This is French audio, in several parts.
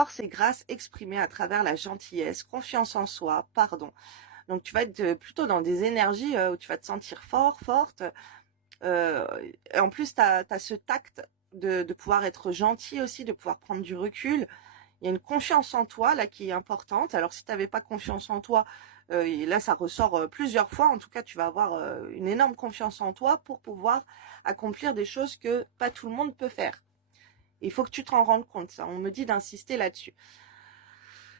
Force et grâce exprimée à travers la gentillesse, confiance en soi, pardon. Donc tu vas être plutôt dans des énergies où tu vas te sentir fort, forte. Euh, et en plus, tu as ce tact de pouvoir être gentil aussi, de pouvoir prendre du recul. Il y a une confiance en toi là qui est importante. Alors si tu n'avais pas confiance en toi, et là ça ressort plusieurs fois. En tout cas, tu vas avoir une énorme confiance en toi pour pouvoir accomplir des choses que pas tout le monde peut faire. Il faut que tu te en rendes compte. Ça, on me dit d'insister là-dessus.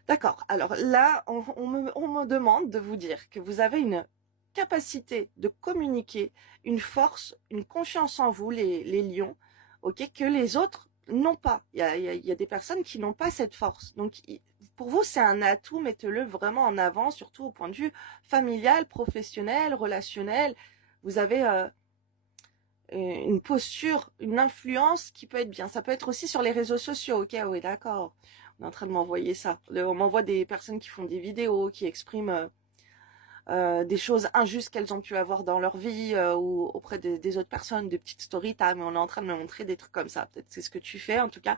D'accord. Alors là, on me demande de vous dire que vous avez une capacité de communiquer, une force, une confiance en vous, les lions, ok, que les autres n'ont pas. Il y a des personnes qui n'ont pas cette force. Donc, pour vous, c'est un atout, mettez-le vraiment en avant, surtout au point de vue familial, professionnel, relationnel. Vous avez une posture, une influence qui peut être bien. Ça peut être aussi sur les réseaux sociaux, ok, oui, d'accord. On est en train de m'envoyer ça. On m'envoie des personnes qui font des vidéos, qui expriment des choses injustes qu'elles ont pu avoir dans leur vie ou auprès des autres personnes, des petites story time. On est en train de me montrer des trucs comme ça. Peut-être c'est ce que tu fais. En tout cas,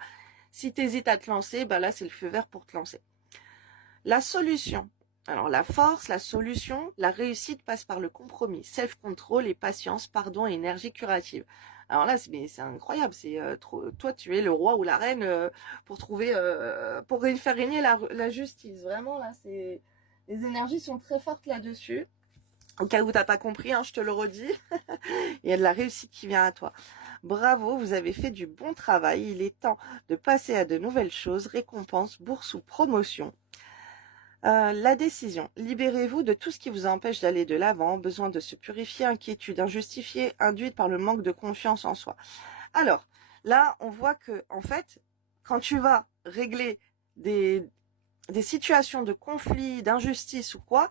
si tu hésites à te lancer, bah là, c'est le feu vert pour te lancer. La solution. Alors la force, la solution, la réussite passe par le compromis, self-control et patience, pardon et énergie curative. Alors là, c'est incroyable. C'est toi, tu es le roi ou la reine pour trouver, pour faire régner la justice. Vraiment là, c'est les énergies sont très fortes là-dessus. Au cas où t'as pas compris, hein, je te le redis, il y a de la réussite qui vient à toi. Bravo, vous avez fait du bon travail. Il est temps de passer à de nouvelles choses, récompenses, bourse ou promotion. La décision. Libérez-vous de tout ce qui vous empêche d'aller de l'avant, besoin de se purifier, inquiétude injustifiée, induite par le manque de confiance en soi. Alors, là, on voit que, en fait, quand tu vas régler des, des situations de conflit, d'injustice ou quoi,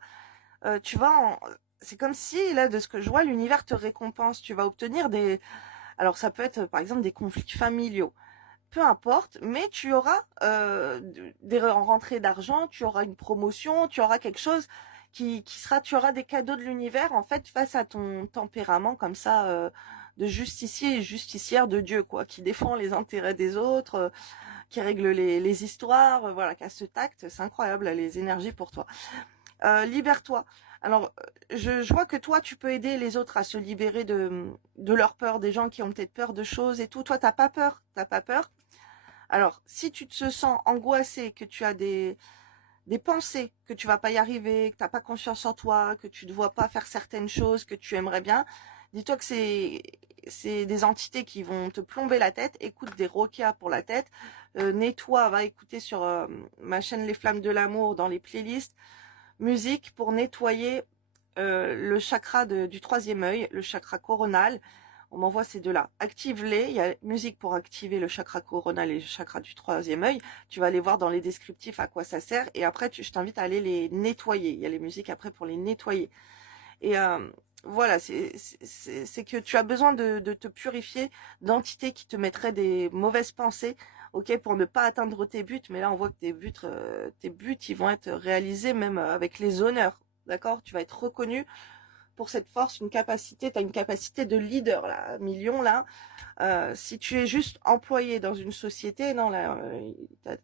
tu vas c'est comme si, là, de ce que je vois, l'univers te récompense. Tu vas obtenir alors ça peut être, par exemple, des conflits familiaux peu importe, mais tu auras des rentrées d'argent, tu auras une promotion, tu auras quelque chose qui sera, tu auras des cadeaux de l'univers en fait face à ton tempérament comme ça de justicier et justicière de Dieu quoi, qui défend les intérêts des autres, qui règle les histoires, voilà, qui a ce tact, c'est incroyable les énergies pour toi. Libère-toi. Alors, je vois que toi, tu peux aider les autres à se libérer de leur peur, des gens qui ont peut-être peur de choses et tout. Toi, t'as pas peur, t'as pas peur. Alors, si tu te sens angoissé, que tu as des pensées, que tu vas pas y arriver, que tu n'as pas confiance en toi, que tu ne vois pas faire certaines choses que tu aimerais bien, dis-toi que c'est des entités qui vont te plomber la tête. Écoute des roquas pour la tête. Nettoie, va écouter sur ma chaîne Les Flammes de l'amour dans les playlists. Musique pour nettoyer le chakra du troisième œil, le chakra coronal. On m'envoie ces deux-là. Active-les. Il y a musique pour activer le chakra coronal et le chakra du troisième œil. Tu vas aller voir dans les descriptifs à quoi ça sert. Et après, je t'invite à aller les nettoyer. Il y a les musiques après pour les nettoyer. Et voilà, c'est que tu as besoin de te purifier d'entités qui te mettraient des mauvaises pensées, ok, pour ne pas atteindre tes buts. Mais là, on voit que tes buts, ils vont être réalisés même avec les honneurs, d'accord. Tu vas être reconnu pour cette force, une capacité. T'as une capacité de leader là, million là. Si tu es juste employé dans une société, non là,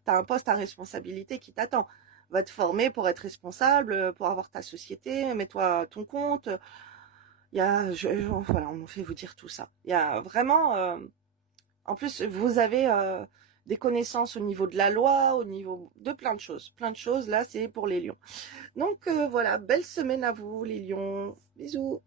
t'as un poste à responsabilité qui t'attend. Va te former pour être responsable, pour avoir ta société, mets-toi à ton compte. Il y a, voilà, on me fait vous dire tout ça. Il y a vraiment, en plus, vous avez des connaissances au niveau de la loi, au niveau de plein de choses. Plein de choses, là, c'est pour les lions. Donc voilà, belle semaine à vous, les lions. Bisous.